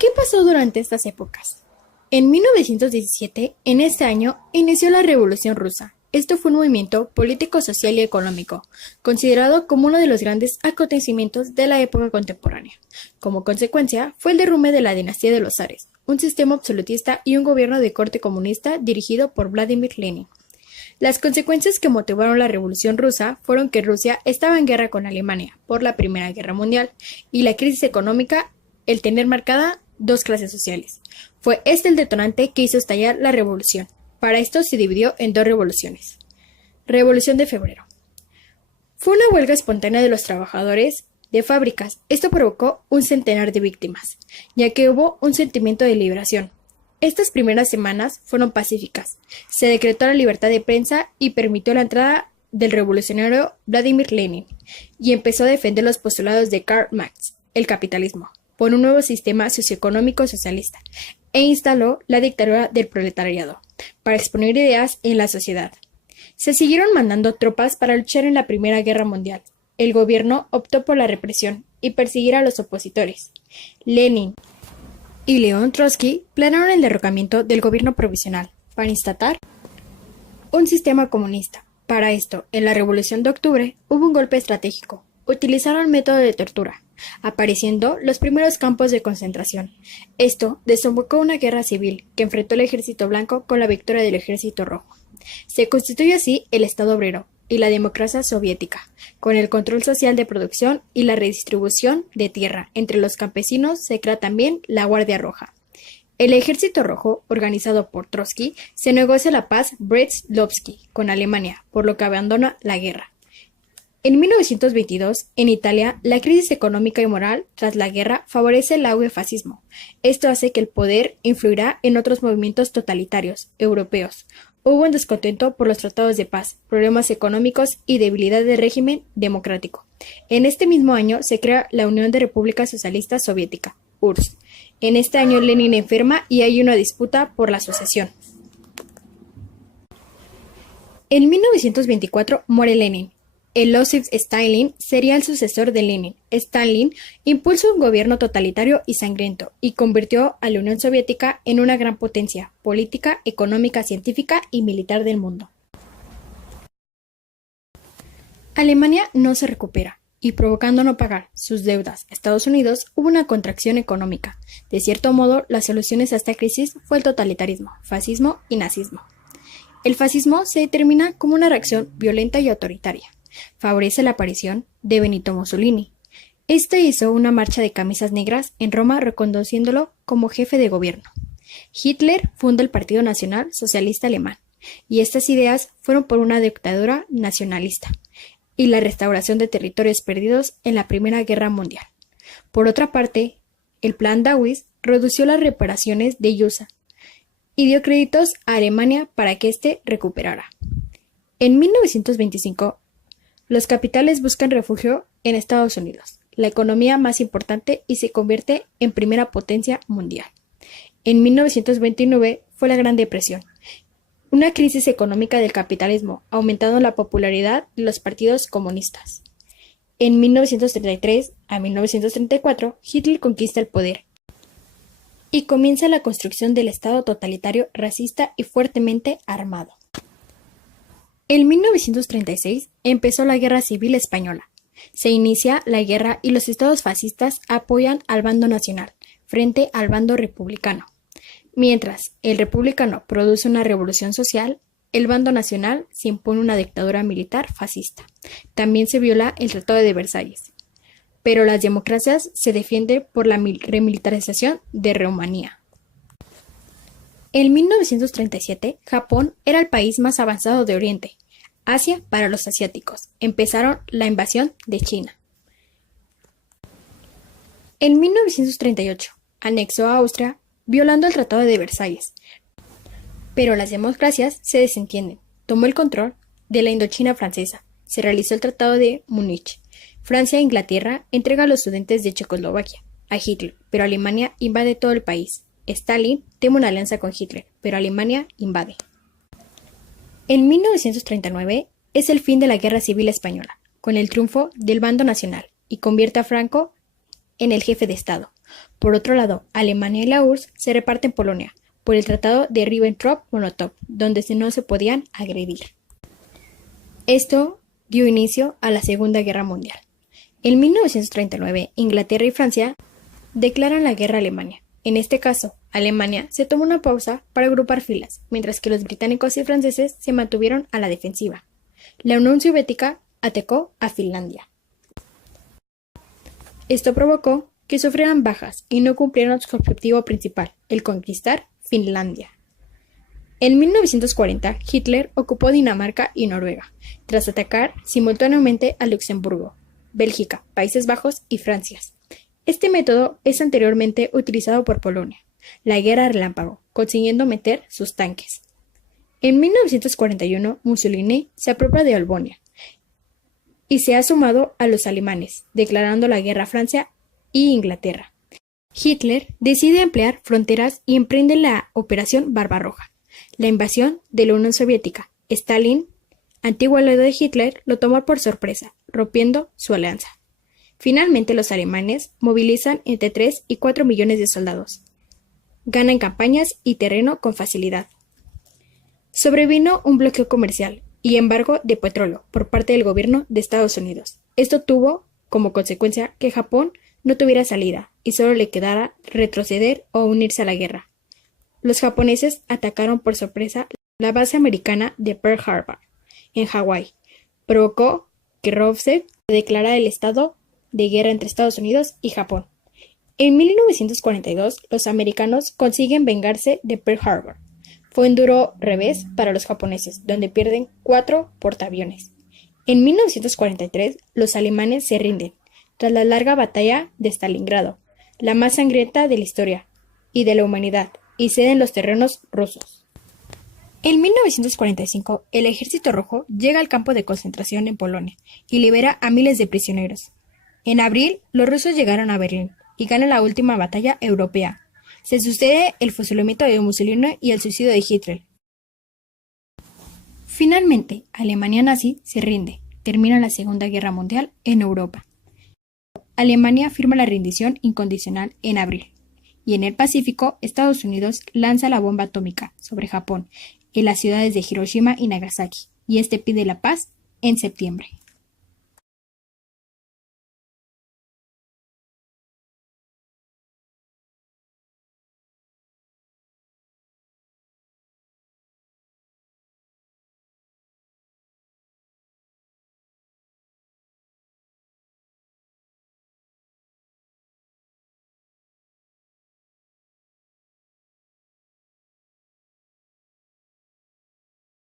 ¿Qué pasó durante estas épocas? En 1917, en este año, inició la Revolución Rusa. Esto fue un movimiento político, social y económico, considerado como uno de los grandes acontecimientos de la época contemporánea. Como consecuencia, fue el derrumbe de la dinastía de los zares, un sistema absolutista y un gobierno de corte comunista dirigido por Vladimir Lenin. Las consecuencias que motivaron la Revolución Rusa fueron que Rusia estaba en guerra con Alemania por la Primera Guerra Mundial y la crisis económica, el tener marcada dos clases sociales. Fue este el detonante que hizo estallar la revolución. Para esto se dividió en dos revoluciones. Revolución de Febrero. Fue una huelga espontánea de los trabajadores de fábricas. Esto provocó un centenar de víctimas, ya que hubo un sentimiento de liberación. Estas primeras semanas fueron pacíficas. Se decretó la libertad de prensa y permitió la entrada del revolucionario Vladimir Lenin, y empezó a defender los postulados de Karl Marx, el capitalismo, por un nuevo sistema socioeconómico socialista, e instaló la dictadura del proletariado, para exponer ideas en la sociedad. Se siguieron mandando tropas para luchar en la Primera Guerra Mundial. El gobierno optó por la represión y perseguir a los opositores. Lenin y León Trotsky planearon el derrocamiento del gobierno provisional para instalar un sistema comunista. Para esto, en la Revolución de Octubre hubo un golpe estratégico. Utilizaron el método de tortura, apareciendo los primeros campos de concentración. Esto desembocó una guerra civil que enfrentó el ejército blanco con la victoria del ejército rojo. Se constituye así el Estado obrero y la democracia soviética, con el control social de producción y la redistribución de tierra. Entre los campesinos se crea también la Guardia Roja. El ejército rojo, organizado por Trotsky, se negocia la paz Brest-Litovsk con Alemania, por lo que abandona la guerra. En 1922, en Italia, la crisis económica y moral tras la guerra favorece el auge del fascismo. Esto hace que el poder influirá en otros movimientos totalitarios europeos. Hubo un descontento por los tratados de paz, problemas económicos y debilidad del régimen democrático. En este mismo año se crea la Unión de Repúblicas Socialistas Soviética, URSS. En este año Lenin enferma y hay una disputa por la sucesión. En 1924 muere Lenin. Iósif Stalin sería el sucesor de Lenin. Stalin impulsó un gobierno totalitario y sangriento y convirtió a la Unión Soviética en una gran potencia política, económica, científica y militar del mundo. Alemania no se recupera y, provocando no pagar sus deudas a Estados Unidos, hubo una contracción económica. De cierto modo, las soluciones a esta crisis fue el totalitarismo, fascismo y nazismo. El fascismo se determina como una reacción violenta y autoritaria. Favorece la aparición de Benito Mussolini. Este hizo una marcha de camisas negras en Roma reconociéndolo como jefe de gobierno. Hitler funda el Partido Nacional Socialista Alemán, y estas ideas fueron por una dictadura nacionalista y la restauración de territorios perdidos en la Primera Guerra Mundial. Por otra parte, el Plan Dawes redució las reparaciones de USA y dio créditos a Alemania para que éste recuperara. En 1925, los capitales buscan refugio en Estados Unidos, la economía más importante, y se convierte en primera potencia mundial. En 1929 fue la Gran Depresión, una crisis económica del capitalismo, aumentando la popularidad de los partidos comunistas. En 1933 a 1934, Hitler conquista el poder y comienza la construcción del Estado totalitario, racista y fuertemente armado. En 1936 empezó la Guerra Civil Española. Se inicia la guerra y los estados fascistas apoyan al bando nacional frente al bando republicano. Mientras el republicano produce una revolución social, el bando nacional se impone una dictadura militar fascista. También se viola el Tratado de Versalles. Pero las democracias se defienden por la remilitarización de Rumanía. En 1937, Japón era el país más avanzado de Oriente. Asia para los asiáticos. Empezaron la invasión de China. En 1938, anexó a Austria, violando el Tratado de Versalles. Pero las democracias se desentienden. Tomó el control de la Indochina francesa. Se realizó el Tratado de Múnich. Francia e Inglaterra entrega a los estudiantes de Checoslovaquia a Hitler, pero Alemania invade todo el país. Stalin teme una alianza con Hitler, pero Alemania invade. En 1939 es el fin de la Guerra Civil Española, con el triunfo del bando nacional, y convierte a Franco en el jefe de Estado. Por otro lado, Alemania y la URSS se reparten Polonia, por el Tratado de Ribbentrop-Molotov, donde no se podían agredir. Esto dio inicio a la Segunda Guerra Mundial. En 1939, Inglaterra y Francia declaran la guerra a Alemania. En este caso, Alemania se tomó una pausa para agrupar filas, mientras que los británicos y franceses se mantuvieron a la defensiva. La Unión Soviética atacó a Finlandia. Esto provocó que sufrieran bajas y no cumplieron su objetivo principal, el conquistar Finlandia. En 1940, Hitler ocupó Dinamarca y Noruega, tras atacar simultáneamente a Luxemburgo, Bélgica, Países Bajos y Francia. Este método es anteriormente utilizado por Polonia, la guerra relámpago, consiguiendo meter sus tanques. En 1941, Mussolini se apropia de Olbonia y se ha sumado a los alemanes, declarando la guerra a Francia y Inglaterra. Hitler decide ampliar fronteras y emprende la Operación Barbarroja, la invasión de la Unión Soviética. Stalin, antiguo aliado de Hitler, lo tomó por sorpresa, rompiendo su alianza. Finalmente, los alemanes movilizan entre 3 y 4 millones de soldados. Ganan campañas y terreno con facilidad. Sobrevino un bloqueo comercial y embargo de petróleo por parte del gobierno de Estados Unidos. Esto tuvo como consecuencia que Japón no tuviera salida y solo le quedara retroceder o unirse a la guerra. Los japoneses atacaron por sorpresa la base americana de Pearl Harbor, en Hawái. Provocó que Roosevelt declarara el estado de guerra entre Estados Unidos y Japón. En 1942, los americanos consiguen vengarse de Pearl Harbor. Fue un duro revés para los japoneses, donde pierden 4 portaaviones. En 1943, los alemanes se rinden, tras la larga batalla de Stalingrado, la más sangrienta de la historia y de la humanidad, y ceden los terrenos rusos. En 1945, el Ejército Rojo llega al campo de concentración en Polonia y libera a miles de prisioneros. En abril, los rusos llegaron a Berlín y ganan la última batalla europea. Se sucede el fusilamiento de Mussolini y el suicidio de Hitler. Finalmente, Alemania nazi se rinde. Termina la Segunda Guerra Mundial en Europa. Alemania firma la rendición incondicional en abril. Y en el Pacífico, Estados Unidos lanza la bomba atómica sobre Japón en las ciudades de Hiroshima y Nagasaki. Y este pide la paz en septiembre.